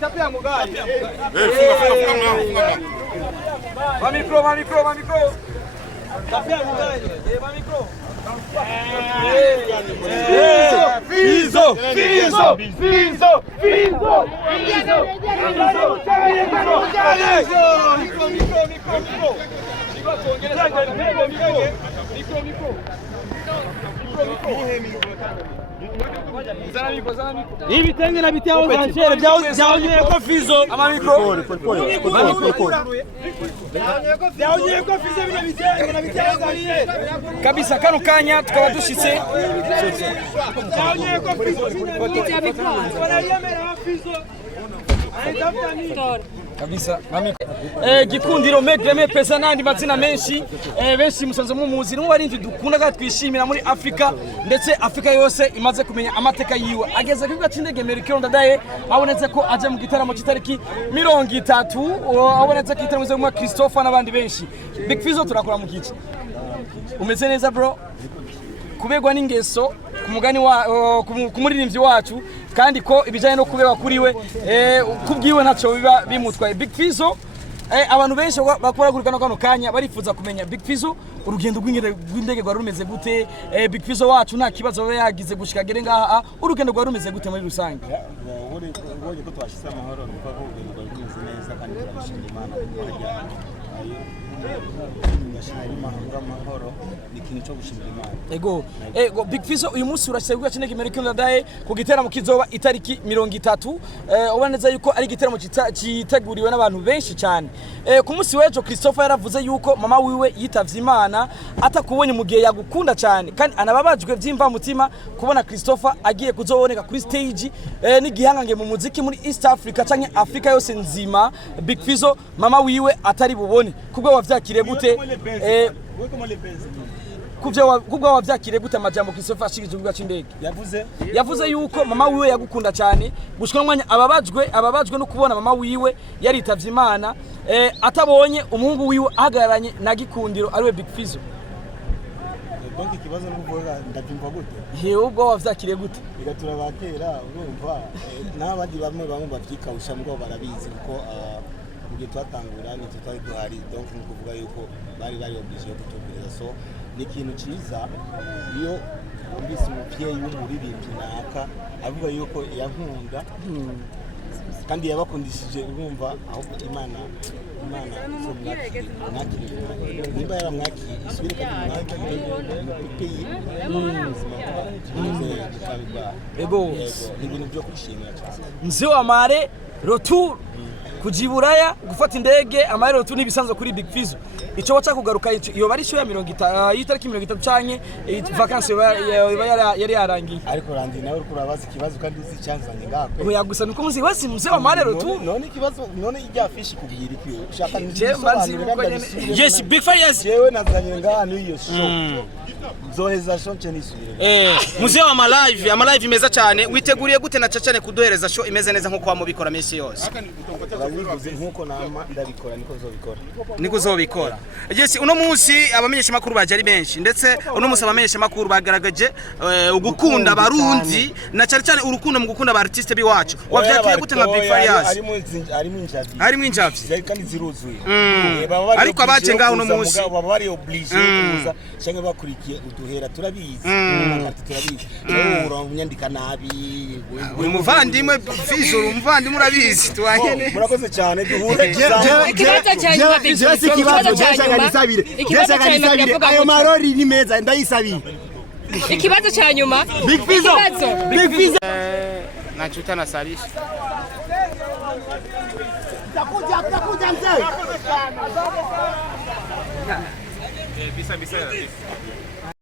Tapia mugari. Va micro. Tapia mugari. Va micro. FIZZO. Ibitenge na bitao zanchere byaonye ko FIZZO ama micro byaonye ko FIZZO bitenge na bitao zanchere kabisa kano kanya tukaba dushitse byaonye ko FIZZO wanayemera FIZZO kabisa mami gikundiro megreme pesa nandi mazina menshi benshi musanze mu muzi no barindi dukunda ga twishimira muri Afrika ndetse Afrika yose imaze kumenya amateka yiwe ageze kwiga cindege Amerika ndadaye abonetse ko aje mu gitaramo citariki 30 abonetse kitaramo zo mu Christopher nabandi benshi Big FIZZO turakora mu kici umeze neza bro kubegwa n'ingeso kumugani wa kumuririmbyi wacu kandi ko ibijanye no kubegwa kuriwe kubwiwe ntaco biba bimutwaye Big FIZZO abantu benshi bakoragurikana kano kanya barifuza kumenya Big FIZZO urugendo rw'indege rwa rumeze gute Big FIZZO wacu nta kibazo baba yagize gushika gere ngaha urugendo rwa rumeze gute muri rusange ubonye ko twashyize amahoro nuko urugendo rwa rumeze neza kandi turashimira Imana kuhajya Ego Big FIZZO uyu munsi urashyirwa cine Amerika ndadaye ku giteramo kizoba itariki 30 uboneza yuko ari giteramo citeguriwe n'abantu benshi cyane ku munsi wejo Christopher yaravuze yuko mama wiwe yitavye Imana atakubonye mu gihe yagukunda cyane kandi anababajwe byimva mutima kubona Christopher agiye kuzoboneka kuri stage n'igihangange mu muziki muri East Africa canke Afrika yose nzima Big FIZZO mama wiwe atari bubone kubwo wavyakire gute kubwo wavyakire gute amajambo Christopher ashikije ubwa cindege yavuze yuko mama wiwe yagukunda cyane gushika mwanya ababajwe no kubona mama wiwe yaritavye Imana atabonye umuhungu wiwe ahagararanye na gikundiro ariwe Big FIZZO donc ikibazo n'uvuga ndabyumva gute ubwo wavyakire gute bigatura bakera urumva n'abandi bamwe bavyikawusha ngo barabizi kuko mugihe twatangura ni tutari duhari donc ni kuvuga yuko bari obligé kutubwira so ni ikintu cyiza iyo umbise umuvyeyi w'umuririmbyi naka avuga yuko yankunda kandi yabakundishije urumva ahubwo Imana so mwakiri nimba yaramwakiri isubire kandi mwakiri ego ni ibintu byo kwishimira cyane mzee wa mare retour kujiburaya gufata indege amarero tu nibisanzwe kuri Big FIZZO ico wacha kugaruka iyo bari sho ya 30 yitariki 30 canke vacances yari yarangiye ariko randi nawe uri kurabaza ikibazo kandi uzi cyanzanye ngako oya gusa nuko muzi wasi mzee wa marero tu none ikibazo none ijya fishi kubwira iki ushaka yes Big FIZZO yewe nazanye ngano iyo show zoheza show nisubire muzee wa amalive imeza cyane witeguriye gute na cyane kudohereza show imeze neza nko kwa mubikora mesi yose nkuko nama ndabikora niko zobikora yes uno munsi abamenyesha makuru baje ari benshi ndetse uno munsi abamenyesha makuru bagaragaje ugukunda abarundi na cyane urukundo mu gukunda aba artiste biwacu wavyakiye gute nka Big FIZZO harimo injavyi kandi ziruzuye ariko abaje ngaho uno munsi baba bari obligé kuza cyangwa bakurikiye uduhera turabizi uranyandika nabi umuvandimwe FIZZO umuvandimwe urabizi twahene murakoze cyane duhure ikibazo cyanyuma ikibazo ayo marori ni meza ndayisabira ikibazo cyanyuma Big FIZZO nachuta na salisha takuja mzee bisa